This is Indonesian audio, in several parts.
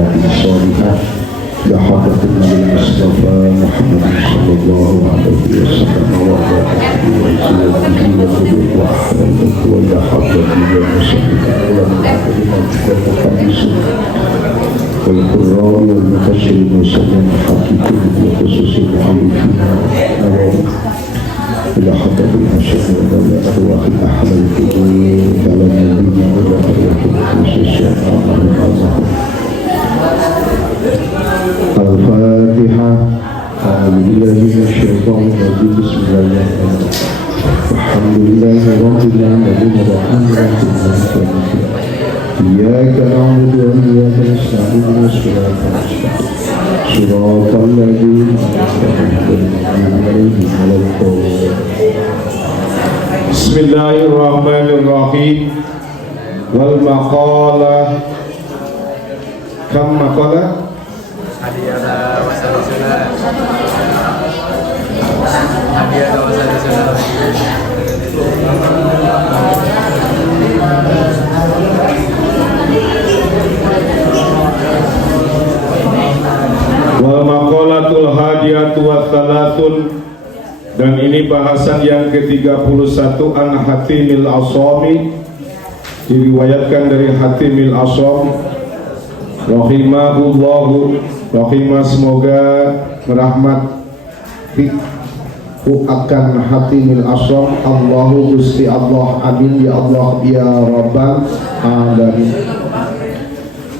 أعمال صالحة بحضرة النبي المصطفى محمد صلى الله عليه وسلم وعلى آله وصحبه وسلم وإلى حضرة المصلين والمحدثين والقراء والمفسرين والمسلمين الحقيقيين بخصوص المؤلفين إلى حضرة المشايخ وإلى أرواح الأحلى الكبير على نبينا وإلى أرواح الخصوص الفاتحة. أعوذ بالله من الشيطان الرجيم. بسم الله الرحمن الرحيم. الحمد لله رب العالمين الرحمن الرحيم مالك يوم الدين. إياك نعبد وإياك نستعين اهدنا الصراط المستقيم صراط الذين أنعمت عليهم. بسم الله الرحمن الرحيم. والمقالة كم مقالة؟ Hadiah wasalusuna. Hadiah wasalusuna. Wal maqalatul hadiyatu wasalatun. Dan ini bahasan yang ke-31 an Hatimil Asami, diriwayatkan dari Hatimil Asam rahimahullahu, rahimah semoga merahmati akan Hatimil Asam. Allahu Gusti Allah, amin ya Allah ya Rabbal alamin.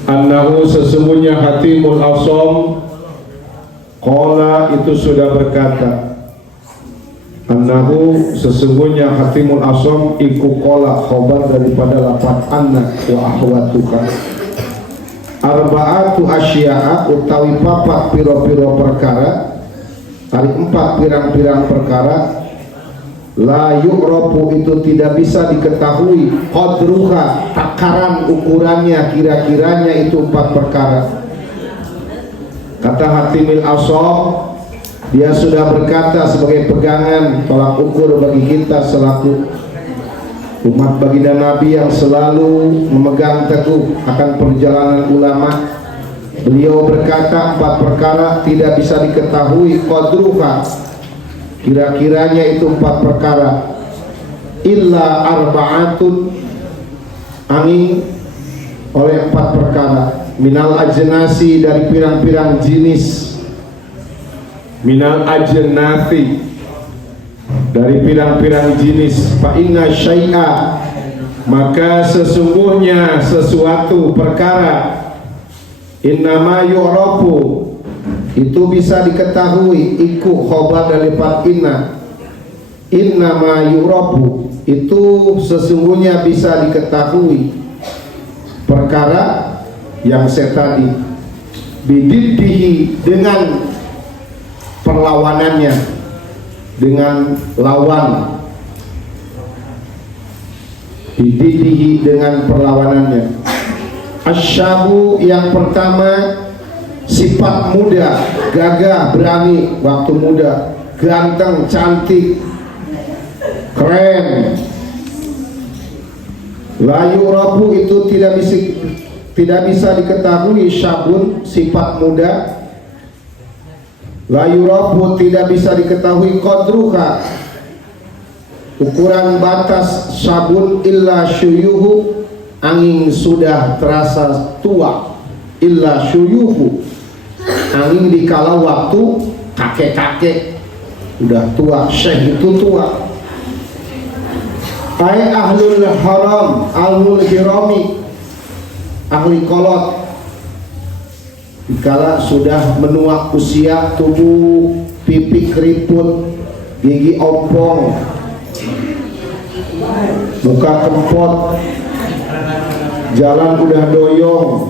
Annahu sesungguhnya Hatimul Asam qala itu sudah berkata, annahu sesungguhnya Hatimul Asam iku qala khobar daripada lafaz anna wa ahwatuka. Arba'atu asya'a utawi papat piro-piro perkara, hari 4 pirang-pirang perkara, la yu'rafu itu tidak bisa diketahui qadruha takaran ukurannya, kira-kiranya itu 4 perkara. Kata Hatimil Asam, dia sudah berkata sebagai pegangan tolak ukur bagi kita selaku umat baginda Nabi yang selalu memegang teguh akan perjalanan ulama. Beliau berkata 4 perkara tidak bisa diketahui qadruha, kira-kiranya itu 4 perkara, illa arba'atun, angin oleh 4 perkara, minal ajnasi dari pirang-pirang jenis, minal ajnasi dari pirang-pirang jenis, fa inna syai'a maka sesungguhnya sesuatu perkara, innama yu'rafu itu bisa diketahui, iku khobar dari lafaz inna, innama yu'rafu itu sesungguhnya bisa diketahui perkara yang saya tadi, bididdihi dengan perlawanannya, dengan lawan, bididdihi dengan perlawanannya. Asyabu yang pertama sifat muda, gagah, berani waktu muda, ganteng, cantik, keren. La yu'rafu itu tidak bisa diketahui syabun sifat muda, la yu'rafu tidak bisa diketahui qadruha ukuran batas sabun, illa syuyuhu angin sudah terasa tua, illa syuyuhu angin dikala waktu kakek-kakek udah tua, syekh itu tua. Ai ahlul haram, ahlul hirami, ahli kolot, dikala sudah menua usia, tubuh pipi keriput, gigi ompong, muka kempot, jalan udah doyong.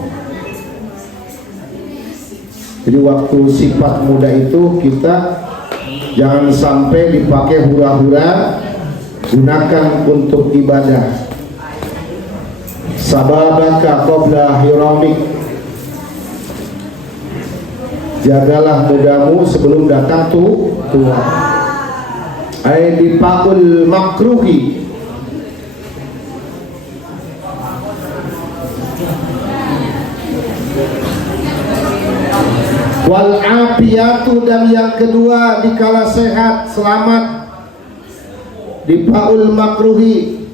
Jadi waktu sifat muda itu kita jangan sampai dipakai hura-hura, gunakan untuk ibadah. Sababaka qabla hiramik, jagalah mudamu sebelum datang tua. Ai dipakul makruhi, Wal afiyatu, dan yang kedua dikala sehat selamat. Di faul makruhi,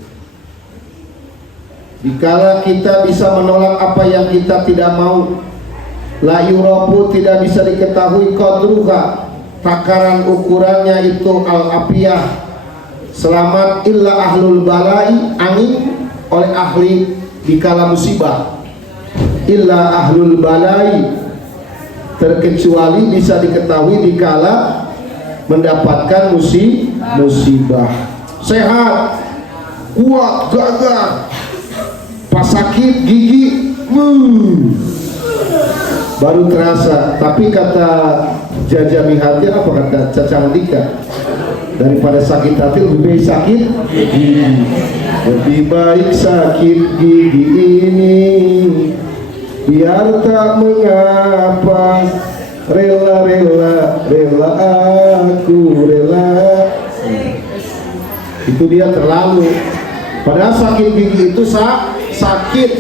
dikala kita bisa menolak apa yang kita tidak mau. La yurafu, tidak bisa diketahui qadruha, takaran ukurannya itu al afiyah selamat, illa ahlul balai, angin oleh ahli dikala musibah. Illa ahlul balai, terkecuali bisa diketahui dikala mendapatkan musibah. Sehat, kuat, gagah, pas sakit gigi baru terasa. Tapi kata Jaja Mihati, apa kata Caca Andika, daripada sakit hati lebih baik sakit gigi. Lebih baik sakit gigi ini, biar tak mengapa, rela aku rela. Itu dia terlalu. Padahal sakit gigi itu sakit.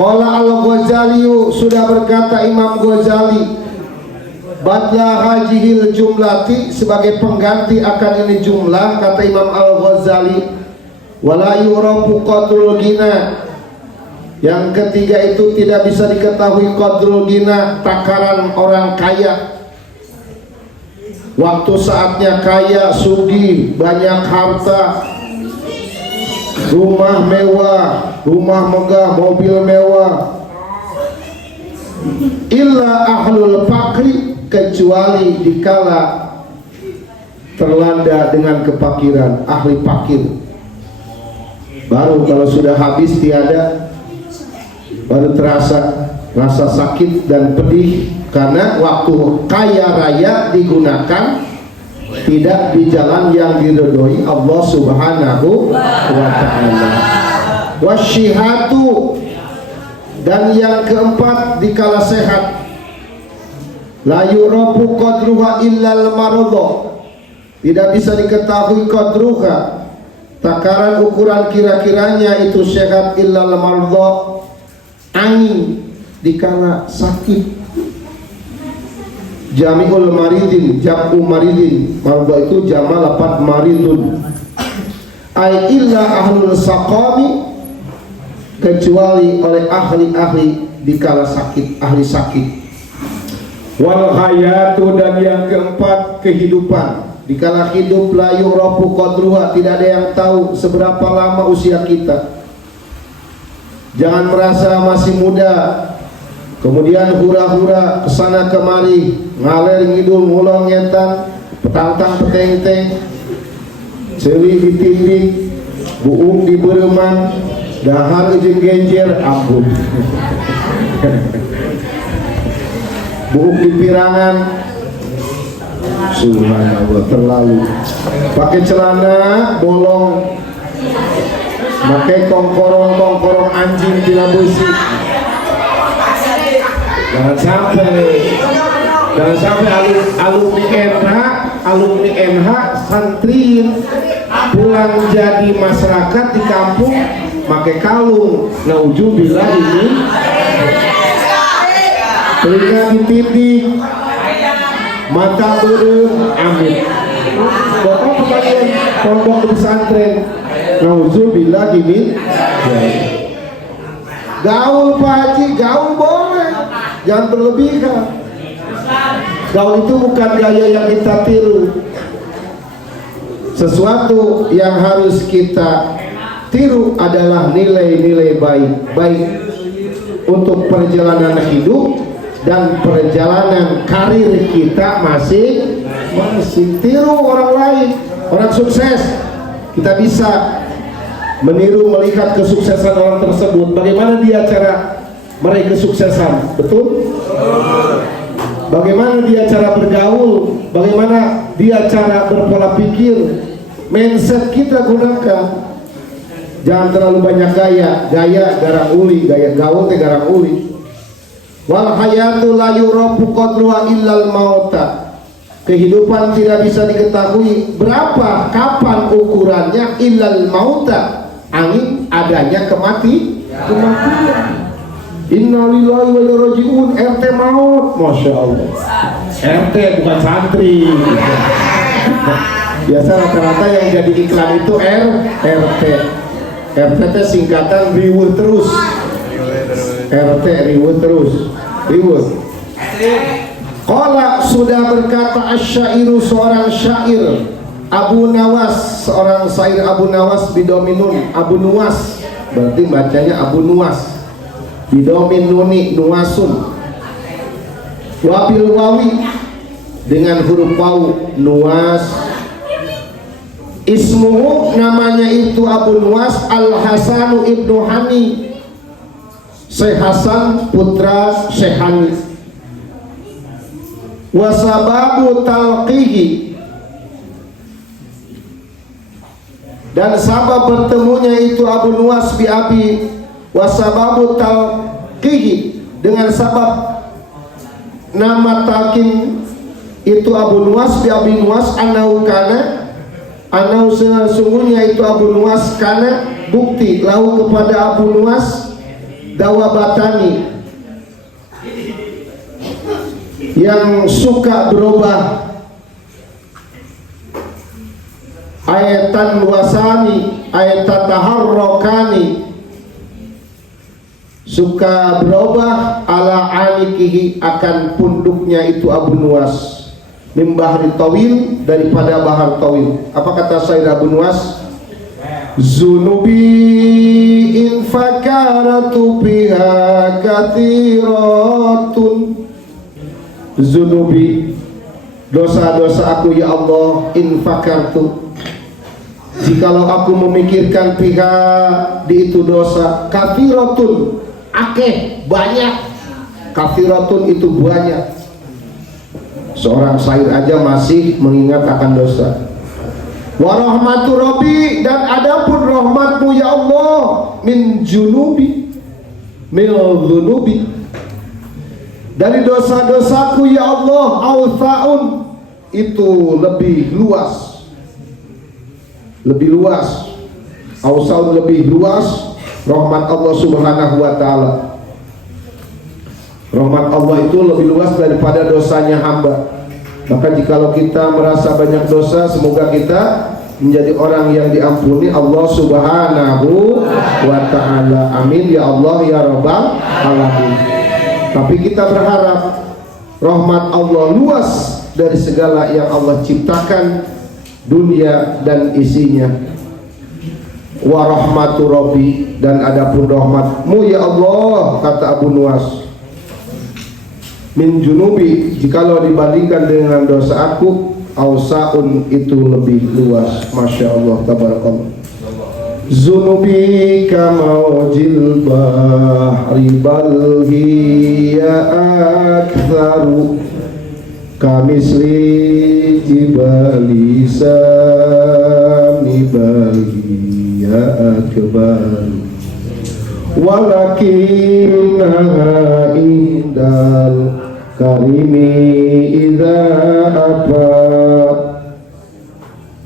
Qala al-Ghazali, sudah berkata Imam Ghazali, badla hajihil jumlati, sebagai pengganti akan ini jumlah, kata Imam Al-Ghazali, wala yurafu qadrul ghina, yang ketiga itu tidak bisa diketahui qadrul ghina, takaran orang kaya. Waktu saatnya kaya, sugih, banyak harta, rumah mewah, rumah megah, mobil mewah. Illa ahlul fakri, kecuali dikala terlanda dengan kefakiran, ahli fakir. Baru kalau sudah habis tiada, baru terasa rasa sakit dan pedih, karena waktu kaya raya digunakan tidak di jalan yang diridhoi Allah Subhanahu wa ta'ala. Wasyihatu, dan yang keempat dikala sehat, la yurafu qadruha illal maradha, tidak bisa diketahui qadruha, takaran ukuran kira-kiranya itu sehat, illal maradha, angin dikala sakit. Jami'ul maridin, jam'u maridin, maradha itu jama' lapat maridun. Ai illa ahlul saqami, kecuali oleh ahli-ahli dikala sakit, ahli sakit. Wal hayatu, dan yang keempat kehidupan, dikala hidup la yurafu qadruha, tidak ada yang tahu seberapa lama usia kita. Jangan merasa masih muda kemudian hura-hura kesana kemari, ngaler ngidul ngulong ngetan, petantang peteng-teng, cewi ditindik, buung di bereman, dahar ujung genjer, ampun. Buuk di pirangan, subhanallah, terlalu. Pakai celana bolong, pakai kongkorong anjing tina besi. Jangan sampai alumni MH santrin pulang jadi masyarakat di kampung pakai kalung, nauzubillah, ini telinga ditindik, mata beureum, amin. Bapak kebagian pondok pesantren, nauzubillah, ini gaul Pak Haji, gaul boleh, jangan berlebihan. Gaul itu bukan gaya yang kita tiru. Sesuatu yang harus kita tiru adalah nilai-nilai baik untuk perjalanan hidup dan perjalanan karir kita masing-masing. Tiru orang lain, orang sukses, kita bisa meniru, melihat kesuksesan orang tersebut. Bagaimana dia cara meraih kesuksesan, betul? Bagaimana dia cara bergaul, bagaimana dia cara berpola pikir, mindset kita gunakan. Jangan terlalu banyak gaya garang uli, gaya gaul teh garang uli. Wal hayatu la yurafu qadruha illal mauta, kehidupan tidak bisa diketahui berapa, kapan ukurannya, illal mauta, angin adanya kematian. Inna lillahi wa inna ilaihi raji'un, RT maut Masya Allah. RT bukan santri. Biasa rata-rata yang jadi iklan itu RT. RT itu singkatan riweuh terus. RT riweuh terus. Riweuh. Qala sudah berkata asyairu seorang syair Abu Nawas, seorang syair Abu Nawas bidominun, Abu Nuwas berarti bacanya Abu Nuwas, bidomin nuni nuwasun, wabil wawi dengan huruf waw nuwas. Ismuhu namanya itu Abu Nuwas Al Hasanu ibnu Hani, Syekh Hasan putra Syekh Hani. Wasababu talqihi, dan sabab bertemunya itu Abu Nuwas bi Abi, wasababu talqihi dengan sabab nama talqin itu Abu Nuwas bi Abi Nuwas annahu kana, annahu sesungguhnya itu Abu Nuwas kana bukti lahu kepada Abu Nuwas dawabatani yang suka berubah, ayatan wasani ayatan taharrokani, suka berubah ala anikihi akan punduknya itu Abu Nuwas, min bahri tawil daripada bahar tawil. Apa kata Sayyid Abu Nuwas? Zunubi in fakaratu biha kathiratun, zunubi dosa-dosa aku ya Allah, infakartu jikalau aku memikirkan pihak di itu dosa, kafiratun akeh banyak, kafiratun itu banyak. Seorang syair aja masih mengingat akan dosa. Warahmatu Rabbi, dan adapun rahmatmu ya Allah, min junubi min zunubi, dari dosa-dosaku ya Allah, awthaun itu lebih luas, lebih luas, awthaun lebih luas rahmat Allah subhanahu wa ta'ala. Rahmat Allah itu lebih luas daripada dosanya hamba. Maka jikalau kita merasa banyak dosa, semoga kita menjadi orang yang diampuni Allah subhanahu wa ta'ala. Amin ya Allah ya rabbal alamin. Tapi kita berharap rahmat Allah luas dari segala yang Allah ciptakan, dunia dan isinya. Wa rahmatu Rabbi, dan adapun rahmatmu ya Allah, kata Abu Nuwas, min junubi, jikalau dibandingkan dengan dosa aku, ausaun itu lebih luas. Masya Allah, tabarakallah. Zunubi kamaujil bahri bal hiya aktharu kamisli jibali sami bal hiya akbaru walakinnaha indal karimi idza apa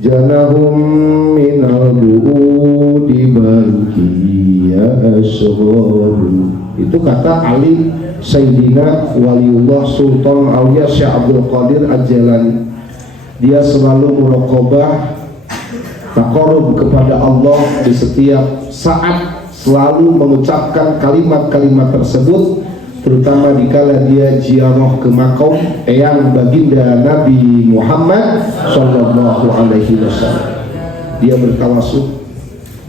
janahum minal bu'udi balkiya asgharu. Itu kata Ali Sayyidina Waliullah Sultan Aulia Syekh Abdul Qadir Al-Jalani. Dia selalu muraqabah taqarrub kepada Allah di setiap saat, selalu mengucapkan kalimat-kalimat tersebut, terutama dikala dia ziarah ke makam eyang baginda Nabi Muhammad sallallahu alaihi wasallam. Dia bertawasul,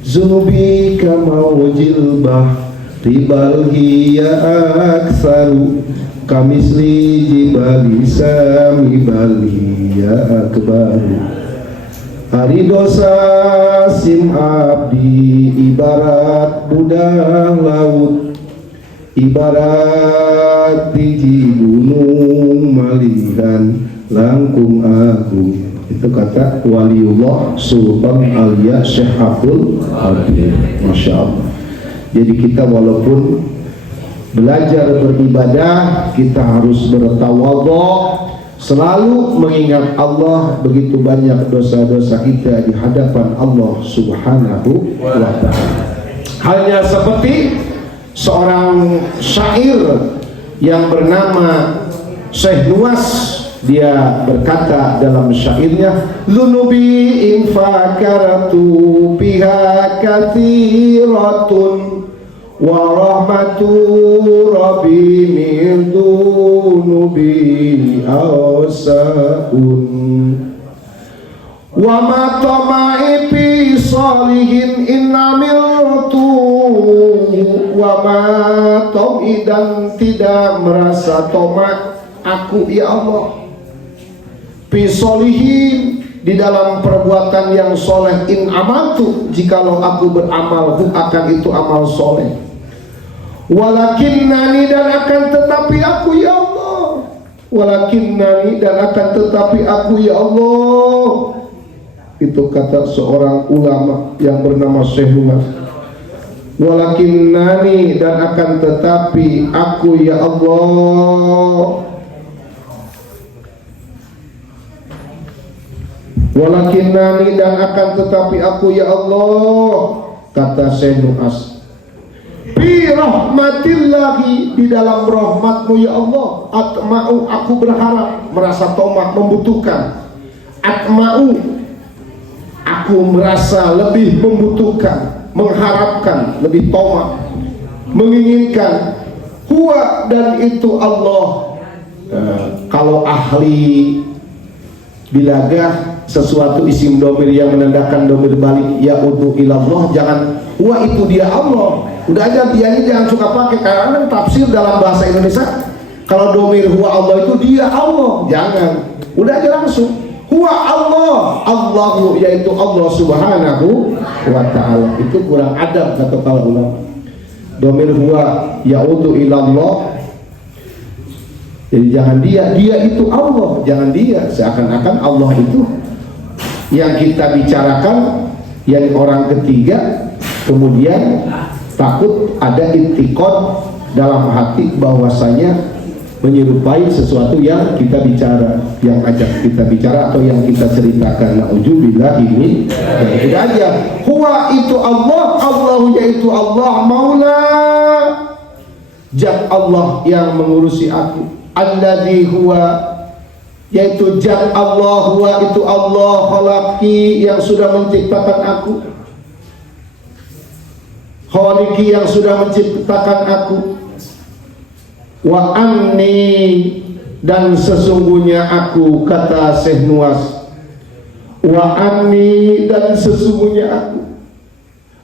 zunubi kamaujil bahri bal hiya aktsaru kamisli jibali sami bal hiya akbaru. Hari dosa sim abdi ibarat budak laut, ibarat biji gunung malihan langkung agung. Itu kata Waliullah Sultan Aulia Syekh Abdul Qadir. Masya Allah. Jadi kita walaupun belajar beribadah, kita harus bertawadhu, selalu mengingat Allah. Begitu banyak dosa-dosa kita di hadapan Allah subhanahu wa ta'ala. Halnya seperti seorang syair yang bernama Syekh Nuwas dia berkata dalam syairnya, lunubi infakaratu biha kathiratun wa rahmatu rabbi min dunubi awsa'un wa ma tama'i fi salihin innamiltu wa ma tama'i dan tidak merasa tamak aku ya Allah fi solihin di dalam perbuatan yang soleh in amaltu jikalau aku beramal akan itu amal soleh walakinnani dan akan tetapi aku ya Allah walakinnani dan akan tetapi aku ya Allah. Itu kata seorang ulama yang bernama Syekh Nuwas. Walakinnani dan akan tetapi aku ya Allah. Walakinnani dan akan tetapi aku ya Allah, kata Syekh Nuwas. Bi rahmatillahi di dalam rahmatmu ya Allah. Atma'u aku berharap, merasa tomak, membutuhkan. Atma'u aku merasa lebih membutuhkan, mengharapkan, lebih tomak, menginginkan. Huwa dan itu Allah. Kalau ahli bilagah sesuatu isim domir yang menandakan domir balik ya'udu ilallah, jangan huwa itu dia Allah. Udah aja dia ini jangan suka pakai karena tafsir dalam bahasa Indonesia. Kalau domir huwa Allah itu dia Allah, jangan. Udah aja langsung huwa Allah, Allahu yaitu Allah subhanahu wa ta'ala. Itu kurang adab kata para ulama. Domir huwa ya'udu ilallah, jadi jangan dia itu Allah, jangan dia. Seakan-akan Allah itu yang kita bicarakan yang orang ketiga, kemudian takut ada intikad dalam hati bahwasanya menyerupai sesuatu yang kita bicara, yang ajak kita bicara atau yang kita ceritakan. Na'udzubillah ini tidak aja. Huwa itu Allah, Allahu yaitu Allah, Maula Zat Allah yang mengurusi aku. Alladzi huwa yaitu Zat Allah, huwa itu Allah khalaqi yang sudah menciptakan aku, khaliqi yang sudah menciptakan aku. Wa anni dan sesungguhnya aku, kata Syekh Nuwas, wa anni dan sesungguhnya aku,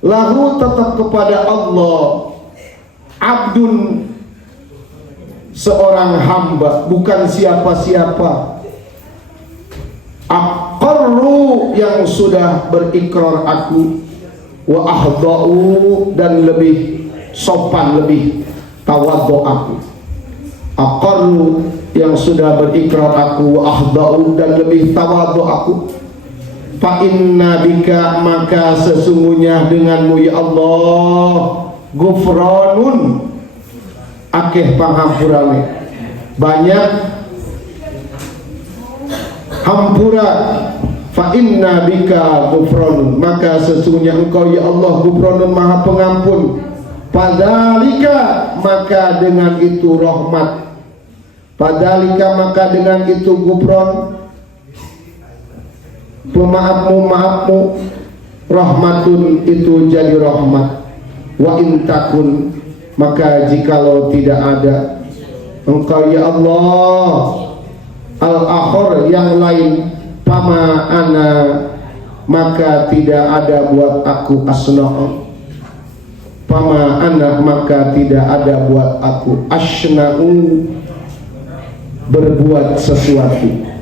lahu tetap kepada Allah, abdun seorang hamba, bukan siapa-siapa. Aqarru yang sudah berikrar aku, wa ahda'u dan lebih sopan, lebih tawadhu aku. Aqarru yang sudah berikrar aku, wa ahda'u dan lebih tawadhu aku. Fa inna bika maka sesungguhnya denganmu ya Allah, gufranun akeh panghampurane, banyak hampura. Fa inna bika gufranun maka sesungguhnya engkau ya Allah gufranun maha pengampun. Padalika maka dengan itu rahmat, padalika maka dengan itu gufron, pemaafmu, rahmatun itu jadi rahmat. Wa intakun maka jikalau tidak ada engkau ya Allah al-akhir yang lain, pama ana maka tidak ada buat aku asna'u, pama ana maka tidak ada buat aku asna'u berbuat sesuatu.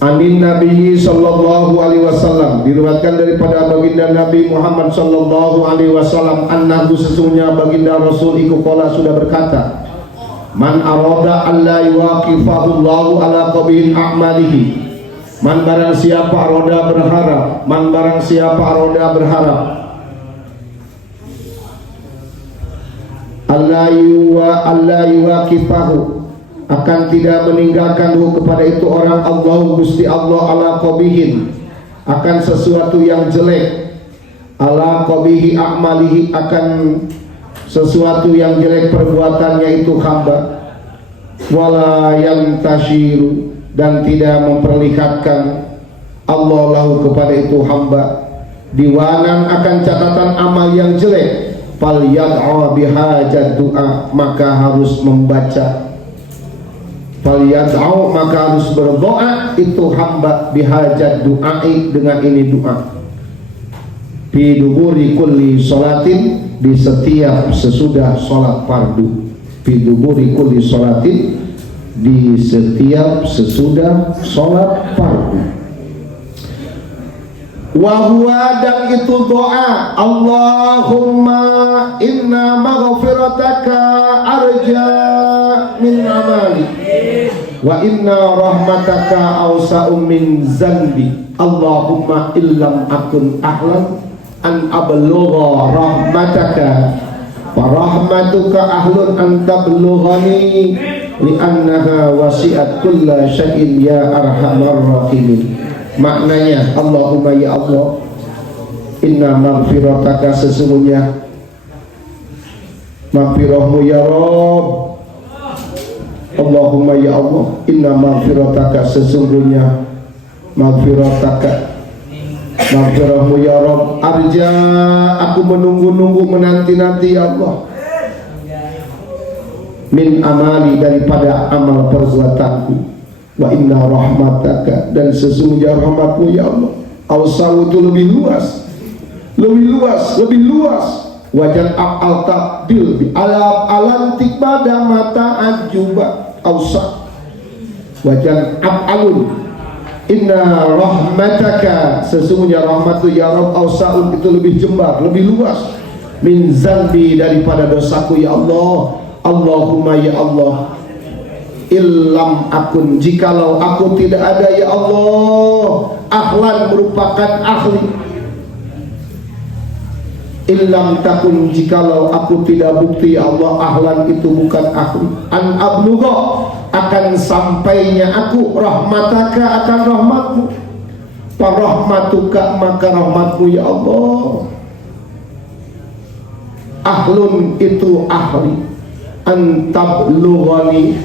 Anin Nabi sallallahu alaihi wasallam, diriwayatkan daripada baginda Nabi Muhammad sallallahu alaihi wasallam, annahu sesungguhnya baginda Rasul iku qala sudah berkata, man arada alla yuwaqifahu Allahu ala qabihin a'malihi, man barang siapa aroda berharap, man barang siapa aroda berharap alla yuwaqifahu akan tidak meninggalkan kepada itu orang Allah Gusti Allah ala qabihin akan sesuatu yang jelek, ala qabihi a'malihi akan sesuatu yang jelek perbuatannya itu hamba. wala yantashiru, dan tidak memperlihatkan Allah lahu kepada itu hamba, diwanan akan catatan amal yang jelek, fal yad'a bihajat du'a, maka harus membaca, fal yad'a, maka harus berdoa itu hamba, bihajat du'ai, dengan ini doa, fi duburi kulli sholatin, di setiap sesudah sholat fardu, fi duburi kulli sholatin, di setiap sesudah sholat fardu. Wahwa, dan itu doa, Allahumma inna maghfirataka arja min amali, wa inna rahmataka awsa'u min zanbi, Allahumma illam akun ahlan an ablugha rahmataka wa rahmatuka ahlun an tablughani li'annaha wasi'at kulla syai'in ya arhamar rahimin. Maknanya, Allahumma ya Allah, inna maghfirataka, sesungguhnya maghfirahmu ya Rabb, Allahumma ya Allah, inna maghfirataka, sesungguhnya maghfirataka, maghfirahmu ya Rabb, arja, aku menunggu-nunggu, menanti-nanti ya Allah, min amali, daripada amal perbuatanku, wa inna rahmataka, dan sesungguhnya rahmatmu ya Allah, awsa'u, itu lebih luas, lebih luas, wajan al takbil bi alab alantik pada mata ajuba, awsa wajan alun, inna rahmataka, sesungguhnya rahmatmu ya Rabb, awsa'u, itu lebih jembar, lebih luas, min zambi, daripada dosaku ya Allah, Allahumma ya Allah, illam akun, jikalau aku tidak ada ya Allah, ahlan, merupakan ahli, illam takun, jikalau aku tidak bukti ya Allah, ahlan, itu bukan ahli, an ablugha, akan sampainya aku, rahmataka, akan rahmatmu, farahmatuka, maka rahmatmu ya Allah, ahlun, itu ahli, an tablughani,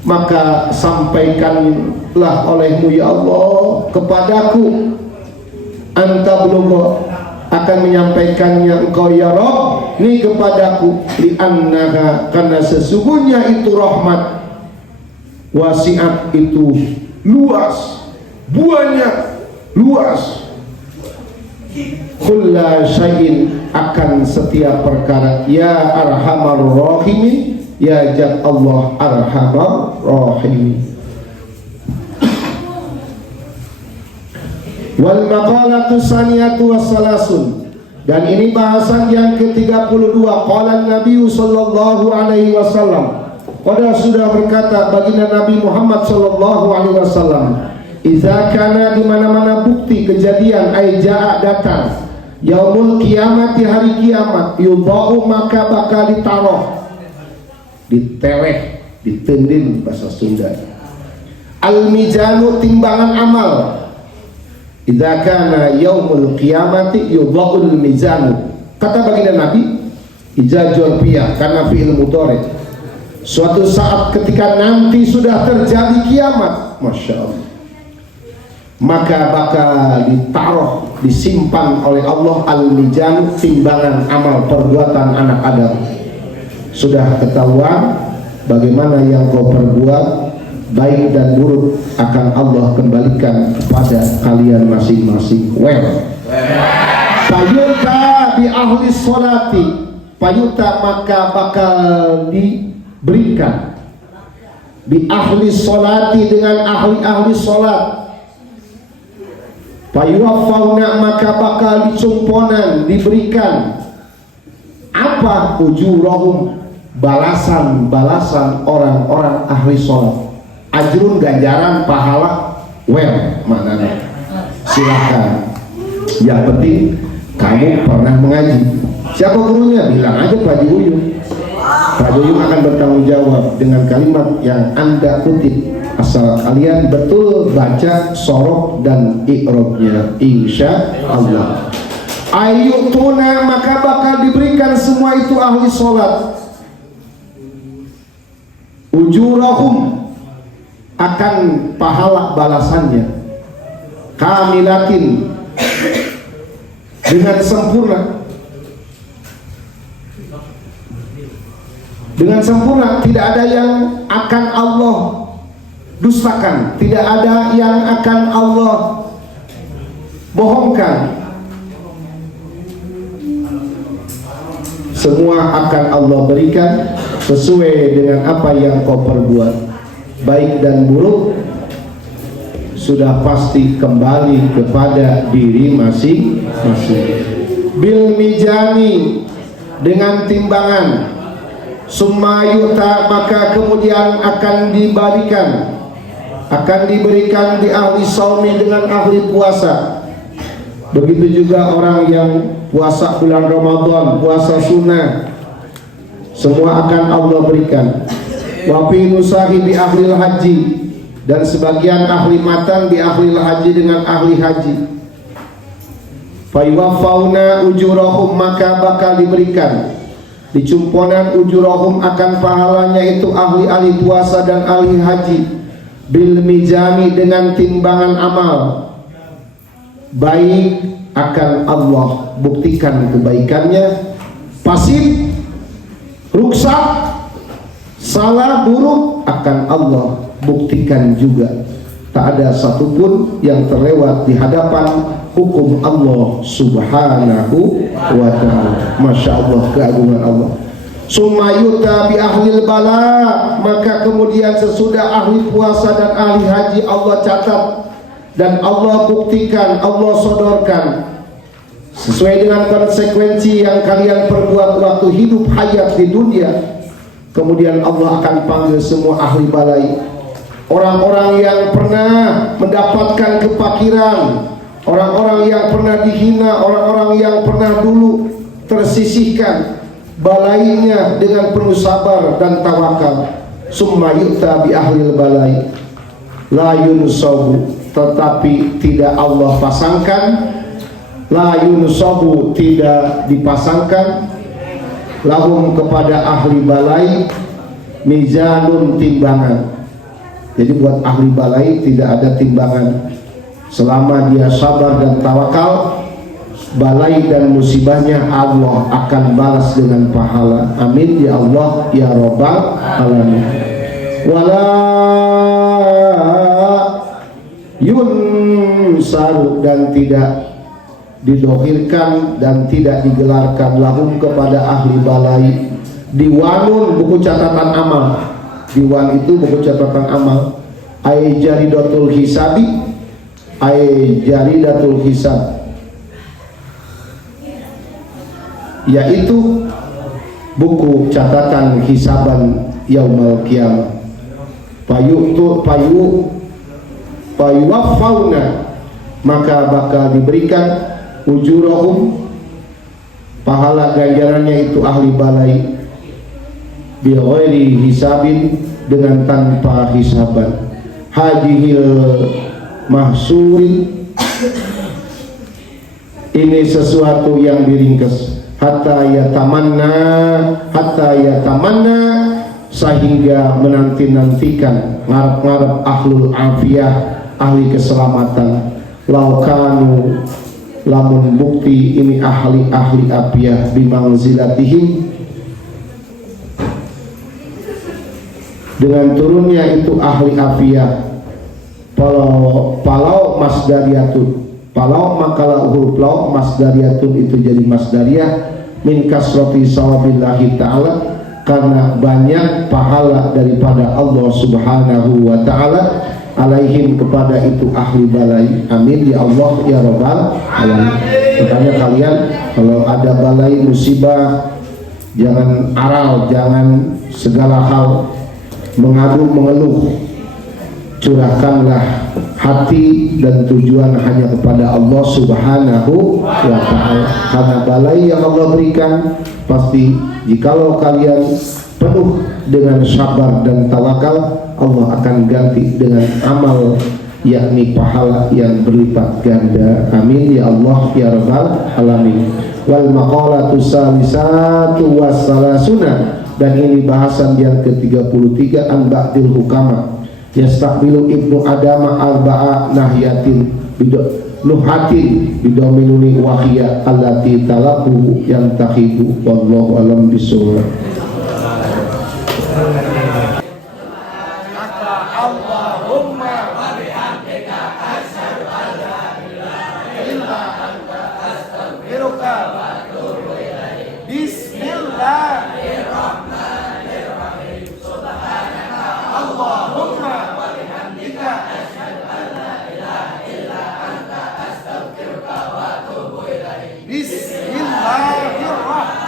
maka sampaikanlah olehmu ya Allah kepadaku, antablugha, akan menyampaikannya engkau ya Rabb, ni kepadaku, li'annaha, karena sesungguhnya itu rahmat, wasi'at, itu luas, banyak, luas, kulla syai'in, akan setiap perkara, ya arhamar rahimin, ya Jad Allah arhamar rahim. Wal maqalatu saniyatu wassalasun, dan ini bahasan yang ke-32. Qala Nabi sallallahu alaihi wasallam, pada sudah berkata baginda Nabi Muhammad sallallahu alaihi wasallam, idza kana, di mana-mana bukti kejadian, ai jaa, datang, yaumul kiamati, hari kiamat, yudha'u, maka bakal ditaruh, diteleh, ditendin bahasa Sunda, al-mizanu, timbangan amal, idza kana yaumul qiyamati yudha'ul mizanu, kata baginda Nabi, ijazul piyah, karena fi'il mudhari, suatu saat ketika nanti sudah terjadi kiamat, masya Allah, maka bakal ditaruh, disimpan oleh Allah al-mizan, timbangan amal perbuatan anak Adam. Sudah ketahuan bagaimana yang kau perbuat, baik dan buruk, akan Allah kembalikan kepada kalian masing-masing. Payuta bi ahli sholati, payuta, maka bakal diberikan, bi ahli sholati, dengan ahli-ahli sholat, payuwafauna, maka bakal dicumponan, diberikan apa, ujurahum, balasan-balasan orang-orang ahli sholat, ajrun, ganjaran, pahala, maknanya silakan, yang penting kamu pernah mengaji. Siapa gurunya? Bilang aja Pak Juyun. Pak Juyun akan bertanggung jawab dengan kalimat yang Anda kutip, asal kalian betul baca sorok dan i'rabnya, insya Allah. Ayutuna, maka bakal diberikan semua itu ahli sholat, ujurahum, akan pahala balasannya, kamilatin, dengan sempurna. Dengan sempurna, tidak ada yang akan Allah dustakan, tidak ada yang akan Allah bohongkan. Semua akan Allah berikan sesuai dengan apa yang kau perbuat, baik dan buruk sudah pasti kembali kepada diri masing-masing. Bil mijani, dengan timbangan. Summa yu'ta, maka kemudian akan diberikan di ahli saumi, dengan ahli puasa. Begitu juga orang yang puasa bulan Ramadan, puasa sunnah, semua akan Allah berikan. Wa fi nusahi bi ahli haji, dan sebagian ahli matan di ahli haji dengan ahli haji. Fa yuwaffawna ujurahum, maka bakal diberikan dicumponan ujurahum, akan pahalanya itu ahli-ahli puasa dan ahli haji. Bil mijani, dengan timbangan amal. Baik akan Allah buktikan kebaikannya, pasif ruksak salah buruk akan Allah buktikan juga. Tak ada satupun yang terlewat di hadapan hukum Allah subhanahu wa ta'ala. Masya Allah, keagungan Allah. Summa yuta bi ahlil bala, maka kemudian sesudah ahli puasa dan ahli haji Allah catat dan Allah buktikan, Allah sodorkan sesuai dengan konsekuensi yang kalian perbuat waktu hidup hayat di dunia. Kemudian Allah akan panggil semua ahli balai, orang-orang yang pernah mendapatkan kefakiran, orang-orang yang pernah dihina, orang-orang yang pernah dulu tersisihkan, balainya dengan penuh sabar dan tawakal. Summa yu'ta bi ahlil balai la yunsabu, tetapi tidak Allah pasangkan, la yunsabu, tidak dipasangkan, lahum, kepada ahli balai, mizanun, timbangan. Jadi buat ahli balai tidak ada timbangan. Selama dia sabar dan tawakal, balai dan musibahnya Allah akan balas dengan pahala. Amin ya Allah ya Rabbal alamin. Wala yunsaru, dan tidak didohirkan dan tidak digelarkan lahum, kepada ahli balai, diwanun, buku catatan amal. Diwan itu buku catatan amal. Ay jaridatul hisabi, ay jaridatul hisab, yaitu buku catatan hisaban yaumal qiyamah. Payuwaffawna, maka bakal diberikan ujurahum, pahala ganjarannya itu ahli balai, bi ghairi hisabin, dengan tanpa hisaban. Hadihil mahsuri, ini sesuatu yang diringkas. Hatta yatamanna, sehingga menanti-nantikan, ngarep-ngarep ahlul afiyah, ahli keselamatan. Laukanu, lamun bukti ini ahli-ahli afiyah, bimangzilatihim, dengan turunnya itu ahli afiyah. Palau masdariyatun, palau makalah huruf lau masdariyatun, itu jadi masdariyah min kasrati sawabillahi ta'ala, karena banyak pahala daripada Allah subhanahu wa ta'ala, alaihim, kepada itu ahli balai. Amin ya Allah ya Rabbal alamin. Makanya kalian kalau ada balai musibah, jangan aral, jangan segala hal mengadu mengeluh, curahkanlah hati dan tujuan hanya kepada Allah subhanahu wa ta'ala. Karena balai yang Allah berikan, pasti jikalau kalian penuh dengan sabar dan tawakal, Allah akan ganti dengan amal, yakni pahala yang berlipat ganda. Amin ya Allah ya Rabbal alamin. Wal maqalatu salisatu wassalasuna, Dan ini bahasan yang ke-33 an ba'dil hukama yastaqbilu ibnu adama arba'a nahyatin nuhatin bidominuni wahiyya allati talabuhu yang tahibu wallahu alam bisawab. Allahumma wa bihamdika asyhadu an la ilaha illa anta astaghfiruka wa atubu ilaik. Bismillahirrahmanirrahim. Subhanaka Allahumma wa bihamdika asyhadu an la ilaha illa anta astaghfiruka wa atubu ilaik. Bismillahirrahmanirrahim.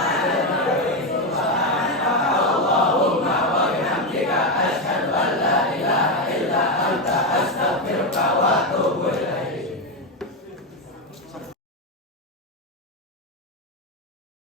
Allahumma wa bihamdika asyhadu an la ilaha illa anta astaghfiruka